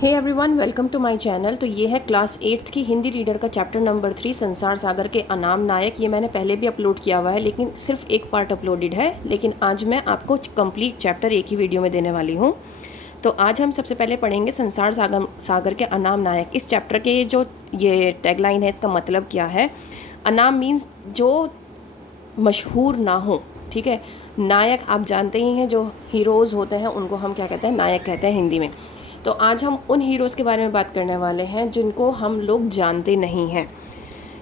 Hey everyone, welcome to my channel. तो ये है क्लास 8th की हिंदी रीडर का चैप्टर नंबर 3 संसार सागर के अनाम नायक। ये मैंने पहले भी अपलोड किया हुआ है, लेकिन सिर्फ एक पार्ट अपलोडेड है। लेकिन आज मैं आपको कंप्लीट चैप्टर एक ही वीडियो में देने वाली हूँ। तो आज हम सबसे पहले पढ़ेंगे संसार सागर के अनाम नायक। इस चैप्टर के जो ये टैगलाइन है, इसका मतलब क्या है। अनाम मीन्स जो मशहूर ना हो, ठीक है। नायक आप जानते ही हैं, जो हीरोज़ होते हैं उनको हम क्या कहते हैं, नायक कहते हैं हिंदी में। तो आज हम उन हीरोज़ के बारे में बात करने वाले हैं जिनको हम लोग जानते नहीं हैं,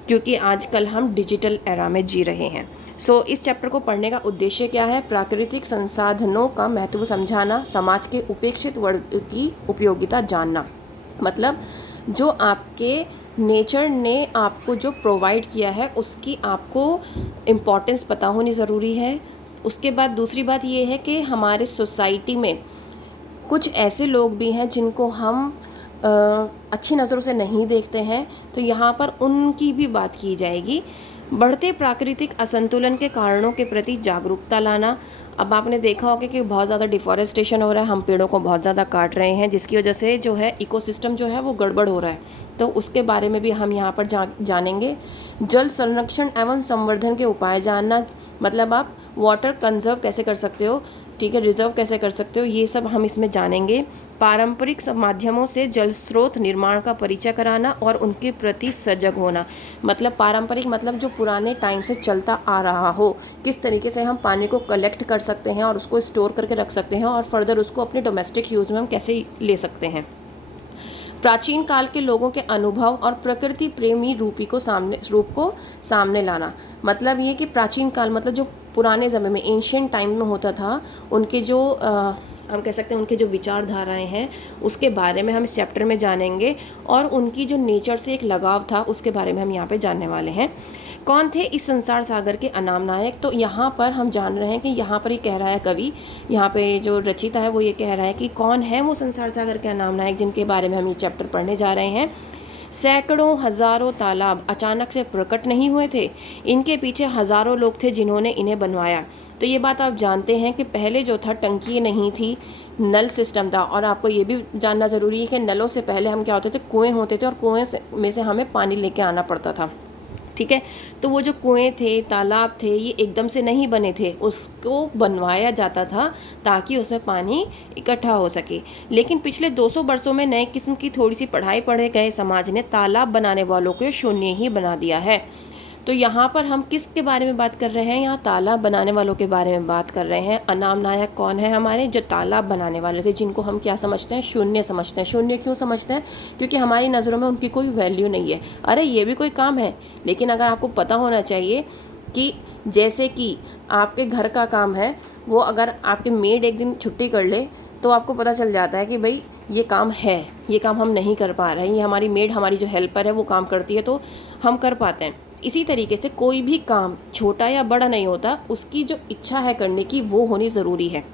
क्योंकि आजकल हम डिजिटल एरा में जी रहे हैं। सो इस चैप्टर को पढ़ने का उद्देश्य क्या है। प्राकृतिक संसाधनों का महत्व समझाना, समाज के उपेक्षित वर्ग की उपयोगिता जानना। मतलब जो आपके नेचर ने आपको जो प्रोवाइड किया है उसकी आपको इम्पोर्टेंस पता होनी ज़रूरी है। उसके बाद दूसरी बात ये है कि हमारे सोसाइटी में कुछ ऐसे लोग भी हैं जिनको हम अच्छी नज़रों से नहीं देखते हैं, तो यहाँ पर उनकी भी बात की जाएगी। बढ़ते प्राकृतिक असंतुलन के कारणों के प्रति जागरूकता लाना। अब आपने देखा होगा कि बहुत ज़्यादा डिफॉरेस्टेशन हो रहा है, हम पेड़ों को बहुत ज़्यादा काट रहे हैं, जिसकी वजह से जो है इकोसिस्टम जो है वो गड़बड़ हो रहा है। तो उसके बारे में भी हम यहाँ पर जानेंगे। जल संरक्षण एवं संवर्धन के उपाय जानना, मतलब आप वाटर कंजर्व कैसे कर सकते हो, ठीक है, रिजर्व कैसे कर सकते हो, ये सब हम इसमें जानेंगे। पारंपरिक माध्यमों से जल स्रोत निर्माण का परिचय कराना और उनके प्रति सजग होना। मतलब पारंपरिक मतलब जो पुराने टाइम से चलता आ रहा हो, किस तरीके से हम पानी को कलेक्ट कर सकते हैं और उसको स्टोर करके रख सकते हैं और फर्दर उसको अपने डोमेस्टिक यूज़ में हम कैसे ले सकते हैं। प्राचीन काल के लोगों के अनुभव और प्रकृति प्रेमी रूप को सामने लाना। मतलब ये कि प्राचीन काल मतलब जो पुराने समय में एंशियंट टाइम में होता था, उनके जो हम कह सकते हैं उनके जो विचारधाराएं हैं उसके बारे में हम इस चैप्टर में जानेंगे, और उनकी जो नेचर से एक लगाव था उसके बारे में हम यहाँ पे जानने वाले हैं। कौन थे इस संसार सागर के अनाम नायक। तो यहाँ पर हम जान रहे हैं कि यहाँ पर ये कह रहा है कवि, यहाँ पे जो रचिता है वो ये कह रहा है कि कौन है वो संसार सागर के अनाम नायक जिनके बारे में हम ये चैप्टर पढ़ने जा रहे हैं। सैकड़ों हजारों तालाब अचानक से प्रकट नहीं हुए थे, इनके पीछे हजारों लोग थे जिन्होंने इन्हें बनवाया। तो ये बात आप जानते हैं कि पहले जो था टंकी नहीं थी, नल सिस्टम था। और आपको ये भी जानना ज़रूरी है कि नलों से पहले हम क्या होते थे, कुएं होते थे, और कुएं में से हमें पानी लेके आना पड़ता था, ठीक है। तो वो जो कुएं थे, तालाब थे, ये एकदम से नहीं बने थे, उसको बनवाया जाता था ताकि उसमें पानी इकट्ठा हो सके। लेकिन पिछले 200 वर्षों में नए किस्म की थोड़ी सी पढ़ाई पढ़े गए समाज ने तालाब बनाने वालों को शून्य ही बना दिया है। तो यहाँ पर हम किसके बारे में बात कर रहे हैं, यहाँ तालाब बनाने वालों के बारे में बात कर रहे हैं। अनाम नायक कौन है हमारे, जो तालाब बनाने वाले थे, जिनको हम क्या समझते हैं, शून्य समझते हैं। शून्य क्यों समझते हैं, क्योंकि हमारी नज़रों में उनकी कोई वैल्यू नहीं है। अरे ये भी कोई काम है, लेकिन अगर आपको पता होना चाहिए कि जैसे कि आपके घर का काम है, वो अगर आपके मेड एक दिन छुट्टी कर ले तो आपको पता चल जाता है कि भाई ये काम है, ये काम हम नहीं कर पा रहे हैं, ये हमारी मेड, हमारी जो हेल्पर है वो काम करती है तो हम कर पाते हैं। इसी तरीके से कोई भी काम छोटा या बड़ा नहीं होता, उसकी जो इच्छा है करने की वो होनी ज़रूरी है।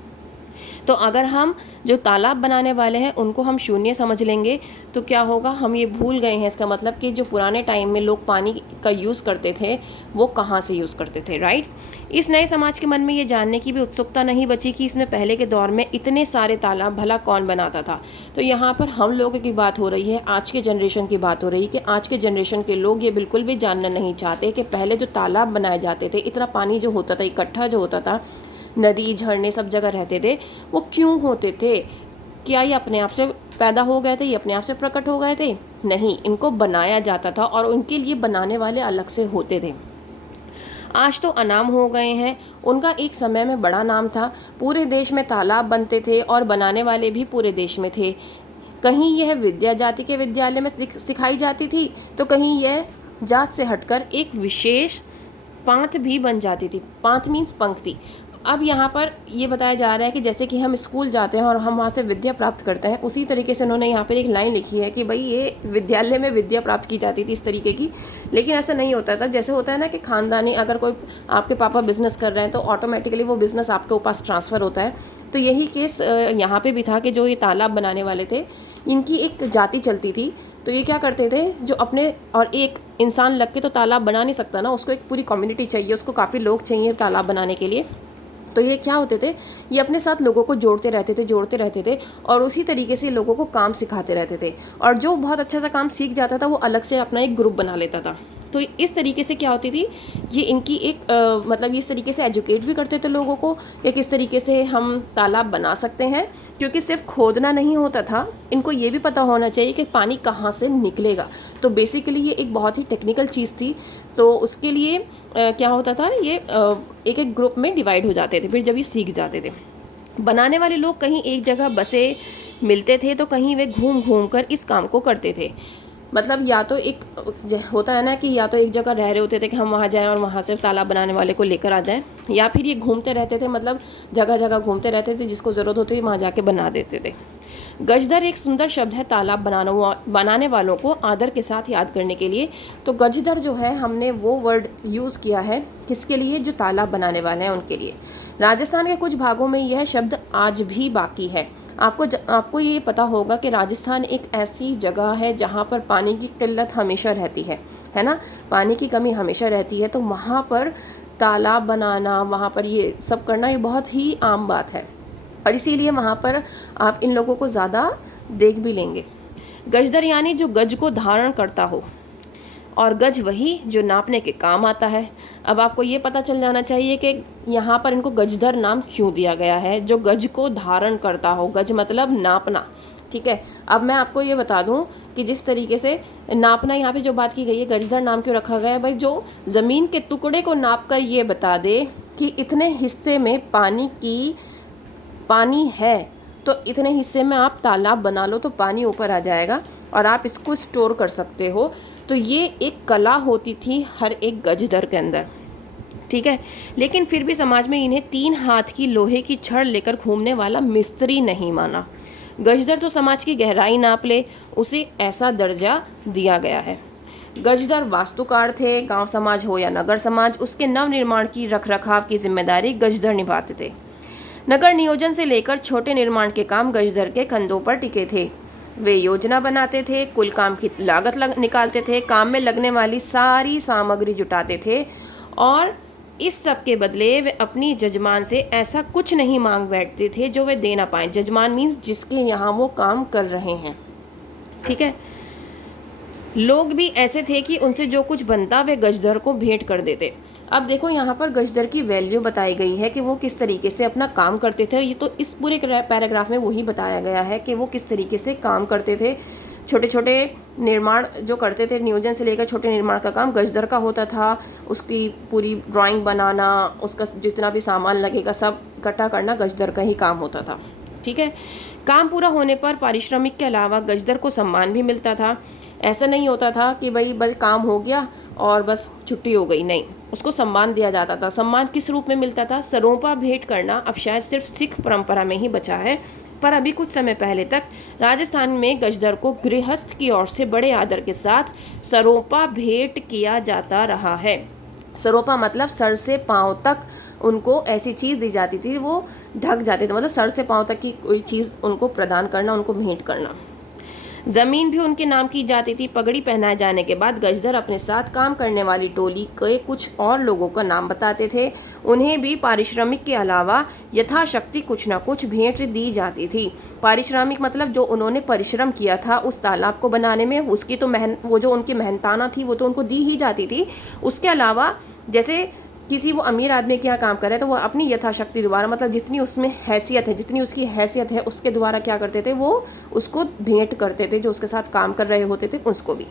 तो अगर हम जो तालाब बनाने वाले हैं उनको हम शून्य समझ लेंगे तो क्या होगा, हम ये भूल गए हैं इसका मतलब कि जो पुराने टाइम में लोग पानी का यूज़ करते थे वो कहाँ से यूज़ करते थे, राइट। इस नए समाज के मन में ये जानने की भी उत्सुकता नहीं बची कि इसमें पहले के दौर में इतने सारे तालाब भला कौन बनाता था। तो यहाँ पर हम लोगों की बात हो रही है, आज के जनरेशन की बात हो रही है कि आज के जनरेशन के लोग ये बिल्कुल भी जानना नहीं चाहते कि पहले जो तालाब बनाए जाते थे, इतना पानी जो होता था इकट्ठा जो होता था, नदी झरने सब जगह रहते थे, वो क्यों होते थे। क्या ये अपने आप से पैदा हो गए थे, ये अपने आप से प्रकट हो गए थे? नहीं, इनको बनाया जाता था और उनके लिए बनाने वाले अलग से होते थे। आज तो अनाम हो गए हैं, उनका एक समय में बड़ा नाम था। पूरे देश में तालाब बनते थे और बनाने वाले भी पूरे देश में थे। कहीं यह विद्या जाति के विद्यालय में सिखाई जाती थी, तो कहीं यह जात से हटकर एक विशेष पांत भी बन जाती थी। पांत मीन्स पंक्ति। अब यहाँ पर ये बताया जा रहा है कि जैसे कि हम स्कूल जाते हैं और हम वहाँ से विद्या प्राप्त करते हैं, उसी तरीके से उन्होंने यहाँ पर एक लाइन लिखी है कि भाई ये विद्यालय में विद्या प्राप्त की जाती थी इस तरीके की। लेकिन ऐसा नहीं होता था। जैसे होता है ना कि ख़ानदानी, अगर कोई आपके पापा बिज़नेस कर रहे हैं तो ऑटोमेटिकली वो बिज़नेस आपके पास ट्रांसफ़र होता है। तो यही केस यहाँ पर भी था कि जो ये तालाब बनाने वाले थे, इनकी एक जाति चलती थी। तो ये क्या करते थे, जो अपने, और एक इंसान लग के तो तालाब बना नहीं सकता ना, उसको एक पूरी कम्युनिटी चाहिए, उसको काफ़ी लोग चाहिए तालाब बनाने के लिए। तो ये क्या होते थे, ये अपने साथ लोगों को जोड़ते रहते थे और उसी तरीके से लोगों को काम सिखाते रहते थे। और जो बहुत अच्छा सा काम सीख जाता था वो अलग से अपना एक ग्रुप बना लेता था। तो इस तरीके से क्या होती थी, ये इनकी एक मतलब इस तरीके से एजुकेट भी करते थे लोगों को कि किस तरीके से हम तालाब बना सकते हैं, क्योंकि सिर्फ खोदना नहीं होता था, इनको ये भी पता होना चाहिए कि पानी कहाँ से निकलेगा। तो बेसिकली ये एक बहुत ही टेक्निकल चीज़ थी। तो उसके लिए क्या होता था, ये एक एक ग्रुप में डिवाइड हो जाते थे फिर जब ये सीख जाते थे। बनाने वाले लोग कहीं एक जगह बसे मिलते थे तो कहीं वे घूम घूम कर इस काम को करते थे। मतलब या तो एक होता है ना कि या तो एक जगह रह रहे होते थे कि हम वहाँ जाएं और वहाँ से तालाब बनाने वाले को लेकर आ जाएं, या फिर ये घूमते रहते थे, मतलब जगह जगह घूमते रहते थे, जिसको ज़रूरत होती थी वहाँ जाके बना देते थे। गजदर एक सुंदर शब्द है तालाब बनाने वालों को आदर के साथ याद करने के लिए। तो गजदर जो है, हमने वो वर्ड यूज़ किया है किसके लिए, जो तालाब बनाने वाले हैं उनके लिए। राजस्थान के कुछ भागों में यह शब्द आज भी बाकी है। आपको ये पता होगा कि राजस्थान एक ऐसी जगह है जहाँ पर पानी की किल्लत हमेशा रहती है ना, पानी की कमी हमेशा रहती है। तो वहाँ पर तालाब बनाना, वहाँ पर ये सब करना, ये बहुत ही आम बात है और इसीलिए वहाँ पर आप इन लोगों को ज़्यादा देख भी लेंगे। गजदर यानी जो गज को धारण करता हो, और गज वही जो नापने के काम आता है। अब आपको ये पता चल जाना चाहिए कि यहाँ पर इनको गजदर नाम क्यों दिया गया है, जो गज को धारण करता हो। गज मतलब नापना, ठीक है। अब मैं आपको ये बता दूं कि जिस तरीके से नापना यहाँ पे जो बात की गई है, गजदर नाम क्यों रखा गया है भाई, जो ज़मीन के टुकड़े को नाप कर ये बता दे कि इतने हिस्से में पानी है, तो इतने हिस्से में आप तालाब बना लो तो पानी ऊपर आ जाएगा और आप इसको स्टोर कर सकते हो। तो ये एक कला होती थी हर एक गजदर के अंदर, ठीक है। लेकिन फिर भी समाज में इन्हें 3 हाथ की लोहे की छड़ लेकर घूमने वाला मिस्त्री नहीं माना। गजदर तो समाज की गहराई नाप ले, उसे ऐसा दर्जा दिया गया है। गजदर वास्तुकार थे, गांव समाज हो या नगर समाज, उसके नव निर्माण की रखरखाव की जिम्मेदारी गजदर निभाते थे। नगर नियोजन से लेकर छोटे निर्माण के काम गजदर के कंधों पर टिके थे। वे योजना बनाते थे, कुल काम की लागत निकालते थे, काम में लगने वाली सारी सामग्री जुटाते थे और इस सब के बदले वे अपनी जजमान से ऐसा कुछ नहीं मांग बैठते थे जो वे दे ना पाएं। जजमान मीन्स जिसके यहाँ वो काम कर रहे हैं, ठीक है। लोग भी ऐसे थे कि उनसे जो कुछ बनता वे गजदर को भेंट कर देते। अब देखो यहाँ पर गजदर की वैल्यू बताई गई है कि वो किस तरीके से अपना काम करते थे। ये तो इस पूरे पैराग्राफ में वही बताया गया है कि वो किस तरीके से काम करते थे। छोटे छोटे निर्माण जो करते थे, नियोजन से लेकर छोटे निर्माण का काम गजदर का होता था। उसकी पूरी ड्राइंग बनाना, उसका जितना भी सामान लगेगा सब इकट्ठा करना गजदर का ही काम होता था, ठीक है। काम पूरा होने पर पारिश्रमिक के अलावा गजदर को सम्मान भी मिलता था। ऐसा नहीं होता था कि भाई बस काम हो गया और बस छुट्टी हो गई, नहीं, उसको सम्मान दिया जाता था। सम्मान किस रूप में मिलता था? सरोपा भेंट करना अब शायद सिर्फ सिख परंपरा में ही बचा है, पर अभी कुछ समय पहले तक राजस्थान में गजदर को गृहस्थ की ओर से बड़े आदर के साथ सरोपा भेंट किया जाता रहा है। सरोपा मतलब सर से पांव तक उनको ऐसी चीज़ दी जाती थी, वो ढक जाते थे, मतलब सर से पांव तक की कोई चीज़ उनको प्रदान करना, उनको भेंट करना। ज़मीन भी उनके नाम की जाती थी। पगड़ी पहनाए जाने के बाद गजदर अपने साथ काम करने वाली टोली के कुछ और लोगों का नाम बताते थे। उन्हें भी पारिश्रमिक के अलावा यथाशक्ति कुछ ना कुछ भेंट दी जाती थी। पारिश्रमिक मतलब जो उन्होंने परिश्रम किया था उस तालाब को बनाने में, उसकी तो वो जो उनकी मेहनताना थी वो तो उनको दी ही जाती थी। उसके अलावा जैसे किसी वो अमीर आदमी के यहाँ काम कर रहे तो वो अपनी यथाशक्ति द्वारा, मतलब जितनी उसमें हैसियत है, जितनी उसकी हैसियत है उसके द्वारा क्या करते थे, वो उसको भेंट करते थे, जो उसके साथ काम कर रहे होते थे उसको भी,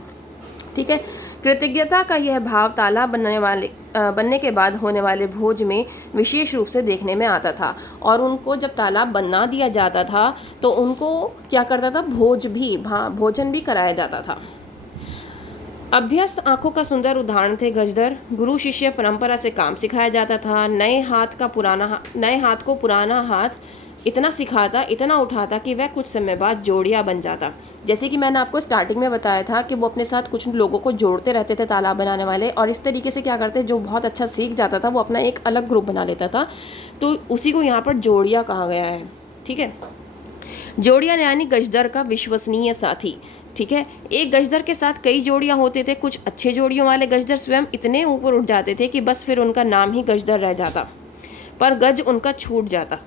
ठीक है। कृतज्ञता का यह भाव तालाब बनने के बाद होने वाले भोज में विशेष रूप से देखने में आता था। और उनको जब तालाब बना दिया जाता था तो उनको क्या करता था, भोजन भी कराया जाता था। अभ्यस्त आंखों का सुंदर उदाहरण थे गजदर। गुरु शिष्य परंपरा से काम सिखाया जाता था। नए हाथ को पुराना हाथ इतना सिखाता, इतना उठाता कि वह कुछ समय बाद जोड़िया बन जाता। जैसे कि मैंने आपको स्टार्टिंग में बताया था कि वो अपने साथ कुछ लोगों को जोड़ते रहते थे तालाब बनाने वाले, और इस तरीके से क्या करते, जो बहुत अच्छा सीख जाता था वो अपना एक अलग ग्रुप बना लेता था। तो उसी को यहाँ पर जोड़िया कहा गया है, ठीक है। जोड़िया यानी गजदर का विश्वसनीय साथी, ठीक है। एक गजदर के साथ कई जोड़ियां होते थे। कुछ अच्छे जोड़ियों वाले गजदर स्वयं इतने ऊपर उठ जाते थे कि बस फिर उनका नाम ही गजदर रह जाता। पर गज उनका छूट जाता।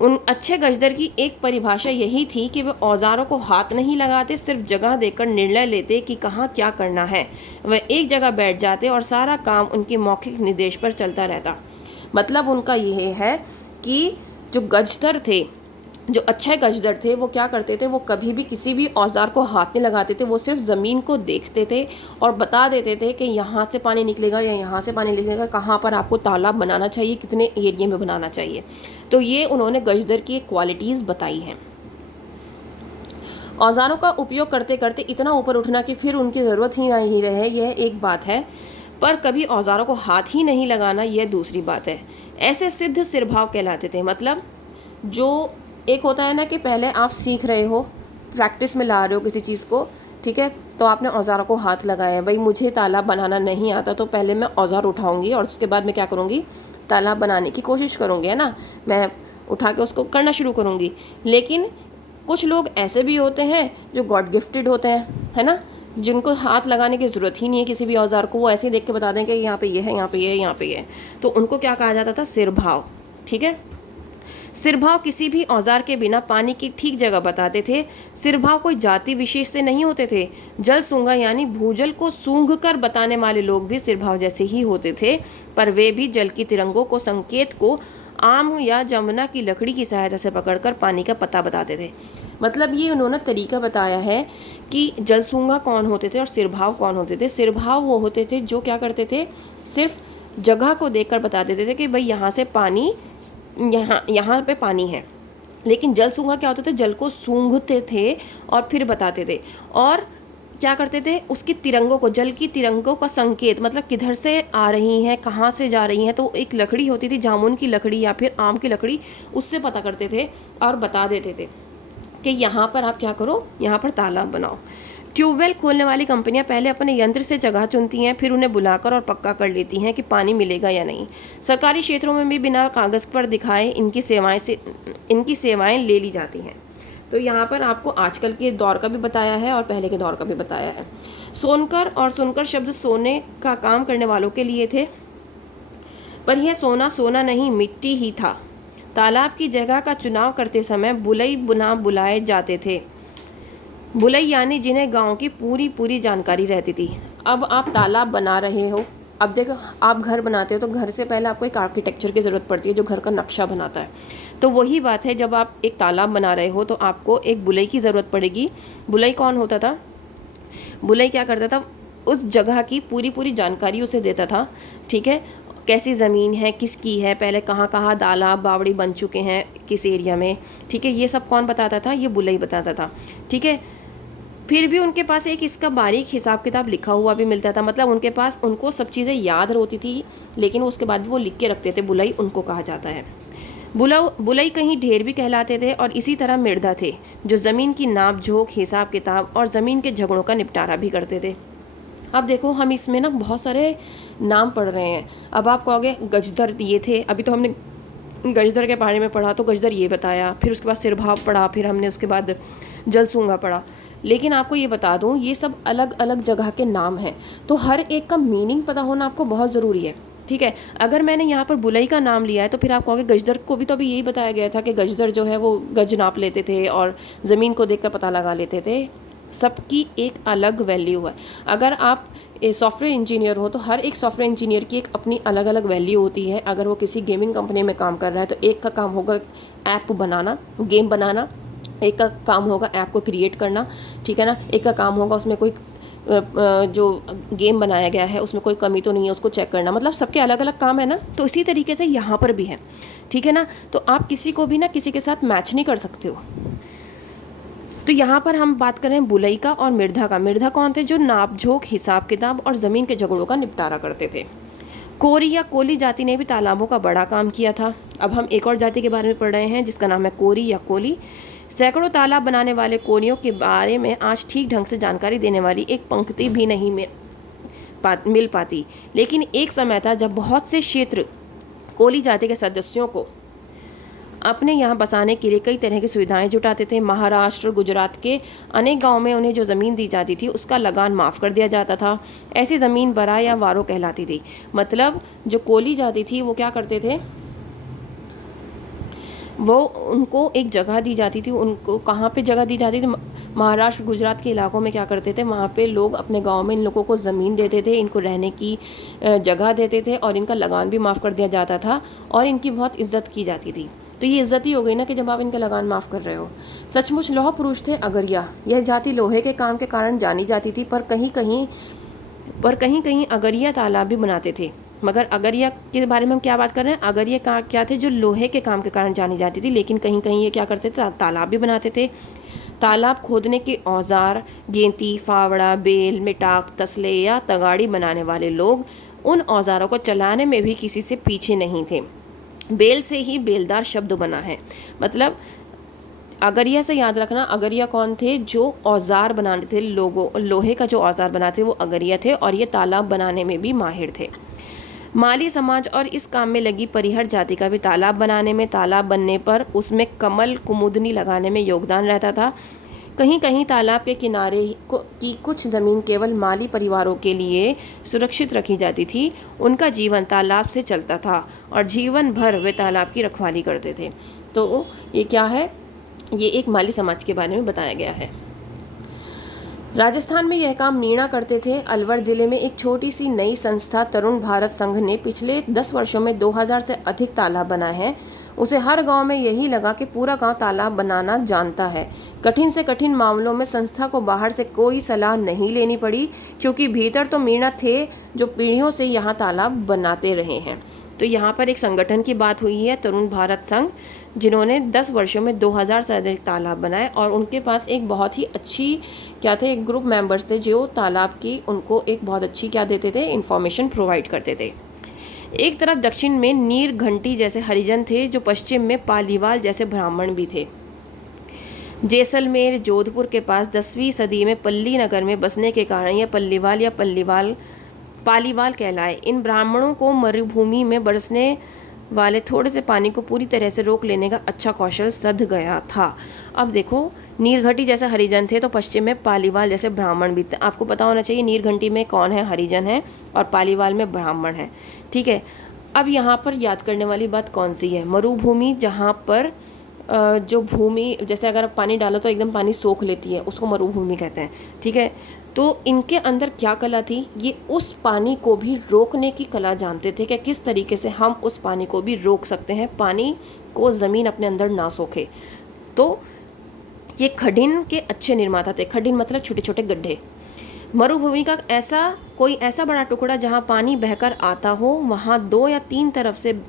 उन अच्छे गजदर की एक परिभाषा यही थी कि वे औजारों को हाथ नहीं लगाते, सिर्फ जगह देकर निर्णय लेते कि कहाँ क्या करना है। वह एक जगह बैठ जाते और सारा काम उनके मौखिक निर्देश पर चलता रहता। मतलब उनका यह है कि जो गजदर थे, जो अच्छे गजदर थे, वो क्या करते थे, वो कभी भी किसी भी औजार को हाथ नहीं लगाते थे। वो सिर्फ ज़मीन को देखते थे और बता देते थे कि यहाँ से पानी निकलेगा या यहाँ से पानी निकलेगा, कहाँ पर आपको तालाब बनाना चाहिए, कितने एरिया में बनाना चाहिए। तो ये उन्होंने गजदर की क्वालिटीज़ बताई हैं। औजारों का उपयोग करते करते इतना ऊपर उठना कि फिर उनकी ज़रूरत ही नहीं रहे, यह एक बात है, पर कभी औजारों को हाथ ही नहीं लगाना, यह दूसरी बात है। ऐसे सिद्ध सिरभाव कहलाते थे। मतलब जो एक होता है ना कि पहले आप सीख रहे हो, प्रैक्टिस में ला रहे हो किसी चीज़ को, ठीक है, तो आपने औजारों को हाथ लगाया है। भाई मुझे तालाब बनाना नहीं आता, तो पहले मैं औजार उठाऊंगी और उसके बाद मैं क्या करूँगी, तालाब बनाने की कोशिश करूँगी, है ना, मैं उठा के उसको करना शुरू करूँगी। लेकिन कुछ लोग ऐसे भी होते हैं जो गॉड गिफ्टेड होते हैं, है ना, जिनको हाथ लगाने की ज़रूरत ही नहीं है किसी भी औजार को, वो ऐसे ही देख के बता दें कि यहाँ पे ये है, यहाँ पे ये है, यहाँ पे ये है। तो उनको क्या कहा जाता था, सिरभाव। ठीक है, सिरभाव किसी भी औजार के बिना पानी की ठीक जगह बताते थे। सिरभाव कोई जाति विशेष से नहीं होते थे। जल सूंघा यानी भूजल को सूंघ कर बताने वाले लोग भी सिरभाव जैसे ही होते थे, पर वे भी जल की तिरंगों को, संकेत को आम या जमुना की लकड़ी की सहायता से पकड़कर पानी का पता बताते थे। मतलब ये उन्होंने तरीका बताया है कि जलसूंगा कौन होते थे और सिरभाव कौन होते थे। सिरभाव वो होते थे जो क्या करते थे, सिर्फ जगह को देखकर बता देते थे कि भाई यहाँ से पानी, यहाँ पे पानी है। लेकिन जल सूंघा क्या होता था, जल को सूंघते थे और फिर बताते थे। और क्या करते थे, उसकी तिरंगों को, जल की तिरंगों का संकेत, मतलब किधर से आ रही हैं, कहाँ से जा रही हैं, तो एक लकड़ी होती थी, जामुन की लकड़ी या फिर आम की लकड़ी, उससे पता करते थे और बता देते थे कि यहाँ पर आप क्या करो, यहाँ पर तालाब बनाओ। ट्यूबवेल खोलने वाली कंपनियां पहले अपने यंत्र से जगह चुनती हैं, फिर उन्हें बुलाकर और पक्का कर लेती हैं कि पानी मिलेगा या नहीं। सरकारी क्षेत्रों में भी बिना कागज़ पर दिखाए इनकी सेवाएं ले ली जाती हैं। तो यहाँ पर आपको आजकल के दौर का भी बताया है और पहले के दौर का भी बताया है। सोनकर और सुनकर शब्द सोने का काम करने वालों के लिए थे, पर यह सोना सोना नहीं, मिट्टी ही था। तालाब की जगह का चुनाव करते समय बुलई बुना बुलाए जाते थे। बुलई यानी जिन्हें गांव की पूरी जानकारी रहती थी। अब आप तालाब बना रहे हो, अब देखो आप घर बनाते हो तो घर से पहले आपको एक आर्किटेक्चर की ज़रूरत पड़ती है जो घर का नक्शा बनाता है। तो वही बात है, जब आप एक तालाब बना रहे हो तो आपको एक बुलई की ज़रूरत पड़ेगी। बुलई कौन होता था, बुलई क्या करता था, उस जगह की पूरी जानकारी उसे देता था। ठीक है, कैसी ज़मीन है, किसकी है, पहले कहाँ कहाँ तालाब बावड़ी बन चुके हैं किस एरिया में, ठीक है, ये सब कौन बताता था, ये बुलई बताता था। ठीक है, फिर भी उनके पास एक इसका बारीक हिसाब किताब लिखा हुआ भी मिलता था। मतलब उनके पास, उनको सब चीज़ें याद होती थी, लेकिन उसके बाद भी वो लिख के रखते थे। बुलई उनको कहा जाता है। बुलई कहीं ढेर भी कहलाते थे। और इसी तरह मिर्दा थे जो ज़मीन की नाप जोख, हिसाब किताब और ज़मीन के झगड़ों का निपटारा भी करते थे। अब देखो हम इसमें ना बहुत सारे नाम पढ़ रहे हैं। अब आप कहोगे गजदर ये थे, अभी तो हमने गजदर के बारे में पढ़ा तो गजदर ये बताया, फिर उसके बाद सिरभाव पढ़ा, फिर हमने उसके बाद जलसूंगा पढ़ा। लेकिन आपको ये बता दूं, ये सब अलग अलग जगह के नाम हैं, तो हर एक का मीनिंग पता होना आपको बहुत ज़रूरी है। ठीक है, अगर मैंने यहाँ पर बुलई का नाम लिया है तो फिर आप कहोगे गजदर को भी तो अभी यही बताया गया था कि गजदर जो है वो गज नाप लेते थे और ज़मीन को देखकर पता लगा लेते थे। सबकी एक अलग वैल्यू है। अगर आप सॉफ्टवेयर इंजीनियर हो तो हर एक सॉफ्टवेयर इंजीनियर की एक अपनी अलग अलग वैल्यू होती है। अगर वो किसी गेमिंग कंपनी में काम कर रहा है तो एक का काम होगा ऐप बनाना, गेम बनाना, एक का काम होगा ऐप को क्रिएट करना, ठीक है ना, एक का काम होगा उसमें कोई जो गेम बनाया गया है उसमें कोई कमी तो नहीं है उसको चेक करना। मतलब सबके अलग अलग काम है ना, तो इसी तरीके से यहाँ पर भी है। ठीक है ना, तो आप किसी को भी ना किसी के साथ मैच नहीं कर सकते हो। तो यहाँ पर हम बात करें बुलई का और मिर्धा का। मिर्धा कौन थे, जो नापझोंक, हिसाब किताब और ज़मीन के झगड़ों का निपटारा करते थे। कोरी या कोली जाति ने भी तालाबों का बड़ा काम किया था। अब हम एक और जाति के बारे में पढ़ रहे हैं जिसका नाम है कोरी या कोली। सैकड़ों तालाब बनाने वाले कोरियों के बारे में आज ठीक ढंग से जानकारी देने वाली एक पंक्ति भी नहीं मिल पाती। लेकिन एक समय था जब बहुत से क्षेत्र कोली जाति के सदस्यों को अपने यहाँ बसाने के लिए कई तरह की सुविधाएं जुटाते थे। महाराष्ट्र, गुजरात के अनेक गांवों में उन्हें जो ज़मीन दी जाती थी उसका लगान माफ़ कर दिया जाता था। ऐसी ज़मीन बरा या वारो कहलाती थी। मतलब जो कोली जाति थी वो क्या करते थे, वो उनको एक जगह दी जाती थी। उनको कहाँ पे जगह दी जाती थी? महाराष्ट्र गुजरात के इलाकों में क्या करते थे, वहाँ पे लोग अपने गांव में इन लोगों को ज़मीन देते थे, इनको रहने की जगह देते थे और इनका लगान भी माफ़ कर दिया जाता था और इनकी बहुत इज्जत की जाती थी। तो ये इज्जत ही हो गई ना कि जब आप इनका लगान माफ़ कर रहे हो। सचमुच लौह पुरुष थे अगरिया। यह जाति लोहे के काम के कारण जानी जाती थी, पर कहीं कहीं अगरिया तालाब भी बनाते थे। मगर अगरिया के बारे में हम क्या बात कर रहे हैं? अगरिया क्या थे? जो लोहे के काम के कारण जानी जाती थी, लेकिन कहीं कहीं ये क्या करते थे? तालाब भी बनाते थे। तालाब खोदने के औजार गेंती, फावड़ा, बेल, मिटाक, तसले या तगाड़ी बनाने वाले लोग उन औजारों को चलाने में भी किसी से पीछे नहीं थे। बेल से ही बेलदार शब्द बना है। मतलब अगरिया से याद रखना, अगरिया कौन थे? जो औजार बनाते थे, लोहे का जो औजार बनाते वो अगरिया थे और ये तालाब बनाने में भी माहिर थे। माली समाज और इस काम में लगी परिहर जाति का भी तालाब बनाने में, तालाब बनने पर उसमें कमल कुमुदनी लगाने में योगदान रहता था। कहीं कहीं तालाब के किनारे की कुछ ज़मीन केवल माली परिवारों के लिए सुरक्षित रखी जाती थी। उनका जीवन तालाब से चलता था और जीवन भर वे तालाब की रखवाली करते थे। तो ये क्या है? ये एक माली समाज के बारे में बताया गया है। राजस्थान में यह काम मीणा करते थे। अलवर जिले में एक छोटी सी नई संस्था तरुण भारत संघ ने पिछले 10 वर्षों में 2000 से अधिक तालाब बनाए हैं। उसे हर गांव में यही लगा कि पूरा गांव तालाब बनाना जानता है। कठिन से कठिन मामलों में संस्था को बाहर से कोई सलाह नहीं लेनी पड़ी, क्योंकि भीतर तो मीणा थे जो पीढ़ियों से यहाँ तालाब बनाते रहे हैं। तो यहाँ पर एक संगठन की बात हुई है, तरुण भारत संघ, जिन्होंने 10 वर्षों में 2000 से अधिक तालाब बनाए और उनके पास एक बहुत ही अच्छी क्या थे, एक ग्रुप मेंबर्स थे जो तालाब की उनको एक बहुत अच्छी क्या देते थे, इन्फॉर्मेशन प्रोवाइड करते थे। एक तरफ दक्षिण में नीर घंटी जैसे हरिजन थे, जो पश्चिम में पालीवाल जैसे ब्राह्मण भी थे। जैसलमेर जोधपुर के पास 10वीं सदी में पल्ली नगर में बसने के कारण यह पल्लीवाल या पालीवाल कहलाए। इन ब्राह्मणों को मरुभूमि में बरसने वाले थोड़े से पानी को पूरी तरह से रोक लेने का अच्छा कौशल सध गया था। अब देखो, नीरघटी जैसे हरिजन थे तो पश्चिम में पालीवाल जैसे ब्राह्मण भी थे। आपको पता होना चाहिए नीरघंटी में कौन है, हरिजन है, और पालीवाल में ब्राह्मण है। ठीक है। अब यहाँ पर याद करने वाली बात कौन सी है? मरुभूमि, जहाँ पर जो भूमि, जैसे अगर आप पानी डालो तो एकदम पानी सोख लेती है, उसको मरुभूमि कहते हैं। ठीक है। तो इनके अंदर क्या कला थी? ये उस पानी को भी रोकने की कला जानते थे कि किस तरीके से हम उस पानी को भी रोक सकते हैं, पानी को ज़मीन अपने अंदर ना सोखे। तो ये खडिन के अच्छे निर्माता थे। खडिन मतलब छोटे छोटे गड्ढे। मरुभूमि का कोई ऐसा बड़ा टुकड़ा जहाँ पानी बहकर आता हो, वहाँ 2 या 3 तरफ से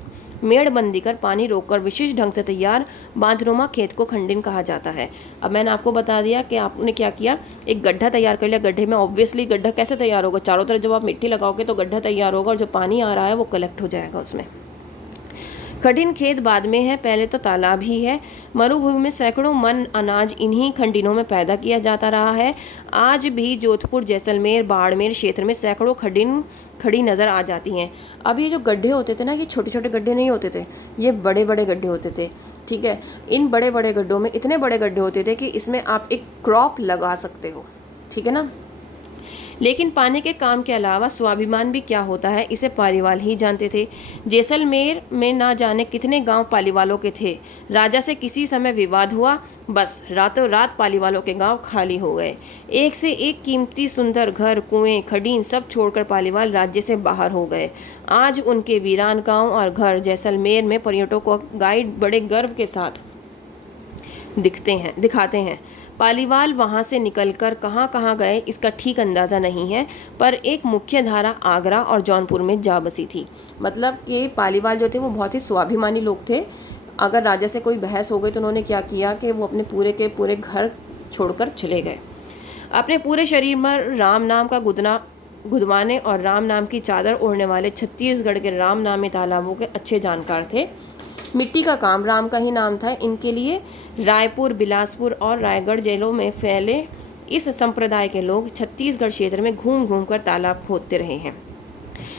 मेड़बंदी कर पानी रोककर विशिष्ट ढंग से तैयार बांधनुमा खेत को खंडिन कहा जाता है। अब मैंने आपको बता दिया कि आपने क्या किया, एक गड्ढा तैयार कर लिया। गड्ढे में ऑब्वियसली गड्ढा कैसे तैयार होगा? चारों तरफ जब आप मिट्टी लगाओगे तो गड्ढा तैयार होगा और जो पानी आ रहा है वो कलेक्ट हो जाएगा उसमें। खंडिन खेत बाद में है, पहले तो तालाब ही है। मरुभूमि में सैकड़ों मन अनाज इन्हीं खंडिनों में पैदा किया जाता रहा है। आज भी जोधपुर, जैसलमेर, बाड़मेर क्षेत्र में सैकड़ों खंडिन खड़ी नज़र आ जाती हैं। अब ये जो गड्ढे होते थे ना, ये छोटे छोटे गड्ढे नहीं होते थे, ये बड़े बड़े गड्ढे होते थे। ठीक है। इन बड़े बड़े गड्ढों में इतने बड़े गड्ढे होते थे कि इसमें आप एक क्रॉप लगा सकते हो। ठीक है ना। लेकिन पाने के काम के अलावा स्वाभिमान भी क्या होता है, इसे पालीवाल ही जानते थे। जैसलमेर में ना जाने कितने गांव पालीवालों के थे। राजा से किसी समय विवाद हुआ, बस रातों रात पालीवालों के गांव खाली हो गए। एक से एक कीमती सुंदर घर, कुएं, खडीन सब छोड़कर पालीवाल राज्य से बाहर हो गए। आज उनके वीरान गांव और घर जैसलमेर में पर्यटकों को गाइड बड़े गर्व के साथ दिखाते हैं। पालीवाल वहाँ से निकलकर कहाँ कहाँ गए इसका ठीक अंदाज़ा नहीं है, पर एक मुख्य धारा आगरा और जौनपुर में जा बसी थी। मतलब कि पालीवाल जो थे वो बहुत ही स्वाभिमानी लोग थे। अगर राजा से कोई बहस हो गई तो उन्होंने क्या किया कि वो अपने पूरे के पूरे घर छोड़कर चले गए। अपने पूरे शरीर में राम नाम का गुदवाने और राम नाम की चादर ओढ़ने वाले छत्तीसगढ़ के राम नामी तालाबों के अच्छे जानकार थे। मिट्टी का काम राम का ही नाम था इनके लिए। रायपुर, बिलासपुर और रायगढ़ जेलों में फैले इस संप्रदाय के लोग छत्तीसगढ़ क्षेत्र में घूम घूम कर तालाब खोदते रहे हैं।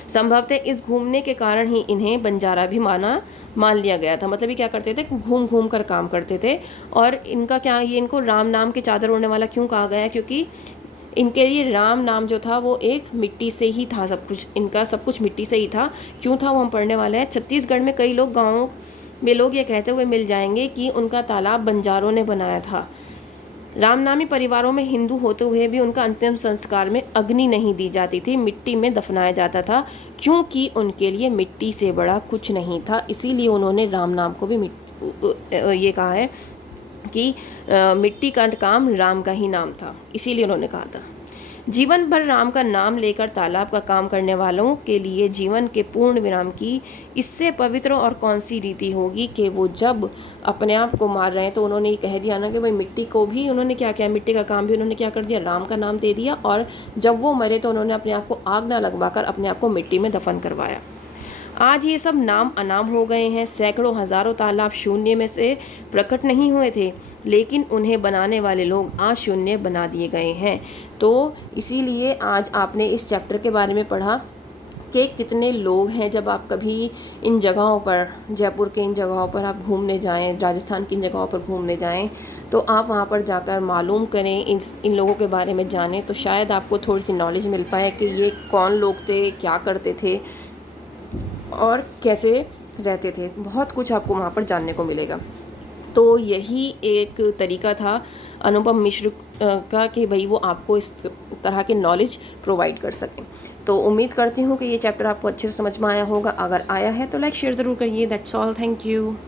संभवतः इस घूमने के कारण ही इन्हें बंजारा भी मान लिया गया था। मतलब ये क्या करते थे, घूम घूम कर काम करते थे। और इनका क्या, ये इनको राम नाम की चादर ओढ़ने वाला क्यों कहा गया? क्योंकि इनके लिए राम नाम जो था वो एक मिट्टी से ही था, सब कुछ इनका सब कुछ मिट्टी से ही था। क्यों था वो हम पढ़ने वाले हैं। छत्तीसगढ़ में कई लोग गाँव वे लोग ये कहते हुए मिल जाएंगे कि उनका तालाब बंजारों ने बनाया था। रामनामी परिवारों में हिंदू होते हुए भी उनका अंतिम संस्कार में अग्नि नहीं दी जाती थी, मिट्टी में दफनाया जाता था, क्योंकि उनके लिए मिट्टी से बड़ा कुछ नहीं था। इसीलिए उन्होंने राम नाम को भी ये कहा है कि मिट्टी का काम राम का ही नाम था, इसीलिए उन्होंने कहा था। जीवन भर राम का नाम लेकर तालाब का काम करने वालों के लिए जीवन के पूर्ण विराम की इससे पवित्र और कौन सी रीति होगी कि वो जब अपने आप को मार रहे हैं तो उन्होंने ये कह दिया ना कि भाई मिट्टी को भी उन्होंने क्या किया, मिट्टी का काम भी उन्होंने क्या कर दिया, राम का नाम दे दिया, और जब वो मरे तो उन्होंने अपने आप को आग ना लगवाकर अपने आप को मिट्टी में दफन करवाया। आज ये सब नाम अनाम हो गए हैं। सैकड़ों हजारों तालाब शून्य में से प्रकट नहीं हुए थे, लेकिन उन्हें बनाने वाले लोग आज शून्य बना दिए गए हैं। तो इसीलिए आज आपने इस चैप्टर के बारे में पढ़ा कि कितने लोग हैं। जब आप कभी इन जगहों पर, जयपुर के इन जगहों पर आप घूमने जाएं, राजस्थान की इन जगहों पर घूमने जाएं, तो आप वहाँ पर जाकर मालूम करें, इन लोगों के बारे में जानें, तो शायद आपको थोड़ी सी नॉलेज मिल पाए कि ये कौन लोग थे, क्या करते थे और कैसे रहते थे। बहुत कुछ आपको वहाँ पर जानने को मिलेगा। तो यही एक तरीका था अनुपम मिश्र का कि भाई वो आपको इस तरह की नॉलेज प्रोवाइड कर सकें। तो उम्मीद करती हूँ कि ये चैप्टर आपको अच्छे से समझ में आया होगा। अगर आया है तो लाइक शेयर ज़रूर करिए। That's all, thank you.